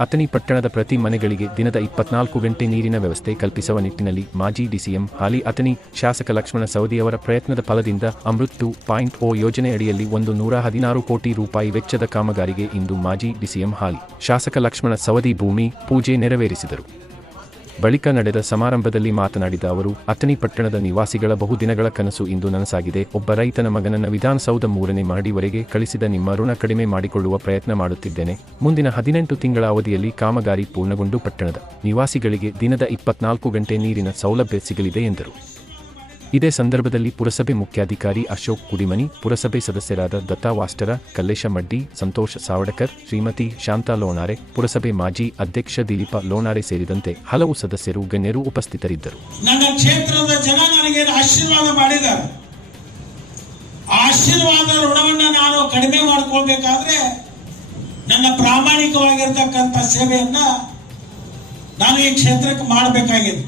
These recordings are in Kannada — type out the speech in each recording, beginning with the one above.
ಅತನಿ ಪಟ್ಟಣದ ಪ್ರತಿ ಮನೆಗಳಿಗೆ ದಿನದ ಇಪ್ಪತ್ನಾಲ್ಕು ಗಂಟೆ ನೀರಿನ ವ್ಯವಸ್ಥೆ ಕಲ್ಪಿಸುವ ನಿಟ್ಟಿನಲ್ಲಿ ಮಾಜಿ ಡಿಸಿಎಂ ಹಾಲಿ ಅತನಿ ಶಾಸಕ ಲಕ್ಷ್ಮಣ ಸವದಿಯವರ ಪ್ರಯತ್ನದ ಫಲದಿಂದ ಅಮೃತ್ ಟು ಪಾಯಿಂಟ್ ಓ ಯೋಜನೆ ಅಡಿಯಲ್ಲಿ ಒಂದು ನೂರ ಹದಿನಾರು ಕೋಟಿ ರೂಪಾಯಿ ವೆಚ್ಚದ ಕಾಮಗಾರಿಗೆ ಇಂದು ಮಾಜಿ ಡಿಸಿಎಂ ಹಾಲಿ. ಶಾಸಕ ಲಕ್ಷ್ಮಣ ಸವದಿ ಭೂಮಿ ಪೂಜೆ ನೆರವೇರಿಸಿದರು. ಬಳಿಕ ನಡೆದ ಸಮಾರಂಭದಲ್ಲಿ ಮಾತನಾಡಿದ ಅವರು, ಅಥಣಿ ಪಟ್ಟಣದ ನಿವಾಸಿಗಳ ಬಹುದಿನಗಳ ಕನಸು ಇಂದು ನನಸಾಗಿದೆ. ಒಬ್ಬ ರೈತನ ಮಗನನ್ನ ವಿಧಾನಸೌಧ ಮೂರನೇ ಮಹಡಿವರೆಗೆ ಕಳಿಸಿದ ನಿಮ್ಮ ಋಣ ಕಡಿಮೆ ಮಾಡಿಕೊಳ್ಳುವ ಪ್ರಯತ್ನ ಮಾಡುತ್ತಿದ್ದೇನೆ. ಮುಂದಿನ ಹದಿನೆಂಟು ತಿಂಗಳ ಅವಧಿಯಲ್ಲಿ ಕಾಮಗಾರಿ ಪೂರ್ಣಗೊಂಡು ಪಟ್ಟಣದ ನಿವಾಸಿಗಳಿಗೆ ದಿನದ ಇಪ್ಪತ್ನಾಲ್ಕು ಗಂಟೆ ನೀರಿನ ಸೌಲಭ್ಯ ಸಿಗಲಿದೆ ಎಂದರು. ಇದೇ ಸಂದರ್ಭದಲ್ಲಿ ಪುರಸಭೆ ಮುಖ್ಯಾಧಿಕಾರಿ ಅಶೋಕ್ ಕುಡಿಮನಿ, ಪುರಸಭೆ ಸದಸ್ಯರಾದ ದತ್ತಾ ವಾಸ್ಟರ, ಕಲ್ಲೇಶ ಮಡ್ಡಿ, ಸಂತೋಷ್ ಸಾವಡಕರ್, ಶ್ರೀಮತಿ ಶಾಂತಾ ಲೋಣಾರೆ ಪುರಸಭೆ ಮಾಜಿ ಅಧ್ಯಕ್ಷ ದಿಲೀಪ ಲೋಣಾರೆ ಸೇರಿದಂತೆ ಹಲವು ಸದಸ್ಯರು, ಗಣ್ಯರು ಉಪಸ್ಥಿತರಿದ್ದರು. ನನ್ನ ಕ್ಷೇತ್ರದ ಜನ ನನಗೆ ಆಶೀರ್ವಾದ ಮಾಡಿದ್ದಾರೆ? ಆಶೀರ್ವಾದ ಋಣವನ್ನ ನಾನು ಕಡಿಮೆ ಮಾಡ್ಕೊಳ್ಬೇಕಾದ್ರೆ ನನ್ನ ಪ್ರಾಮಾಣಿಕವಾಗಿರ್ತಕ್ಕಂಥ ಸೇವೆಯನ್ನ ನಾನು ಈ ಕ್ಷೇತ್ರಕ್ಕೆ ಮಾಡಬೇಕಾಗಿದೆ.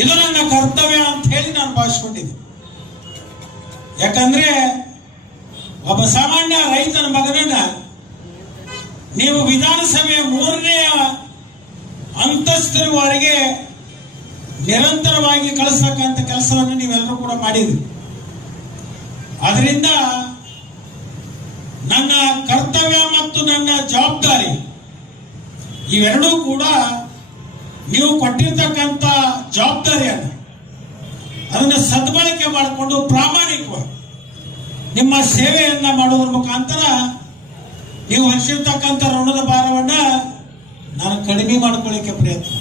ಇದು ನನ್ನ ಕರ್ತವ್ಯ ಅಂತ ಹೇಳಿ ನಾನು ಭಾವಿಸ್ಕೊಂಡಿದ್ದೆ. ಯಾಕಂದ್ರೆ ಒಬ್ಬ ಸಾಮಾನ್ಯ ರೈತನ ಮಗನನ್ನ ನೀವು ವಿಧಾನಸಭೆಯ ಮೂರನೆಯ ಅಂತಸ್ತಿರುವವರೆಗೆ ನಿರಂತರವಾಗಿ ಕಳಿಸ್ತಕ್ಕಂಥ ಕೆಲಸವನ್ನು ನೀವೆಲ್ಲರೂ ಕೂಡ ಮಾಡಿದ್ರಿ. ಅದರಿಂದ ನನ್ನ ಕರ್ತವ್ಯ ಮತ್ತು ನನ್ನ ಜವಾಬ್ದಾರಿ ಇವೆರಡೂ ಕೂಡ ನೀವು ಕೊಟ್ಟಿರ್ತಕ್ಕಂಥ ಜವಾಬ್ದಾರಿಯನ್ನು ಅದನ್ನು ಸದ್ಬಳಕೆ ಮಾಡಿಕೊಂಡು ಪ್ರಾಮಾಣಿಕವಾಗಿ ನಿಮ್ಮ ಸೇವೆಯನ್ನ ಮಾಡೋದ್ರ ಮುಖಾಂತರ ನೀವು ಹಂಚಿರ್ತಕ್ಕಂಥ ಋಣದ ಭಾರವನ್ನ ನಾನು ಕಡಿಮೆ ಮಾಡ್ಕೊಳ್ಳಿಕ್ಕೆ ಪ್ರಯತ್ನ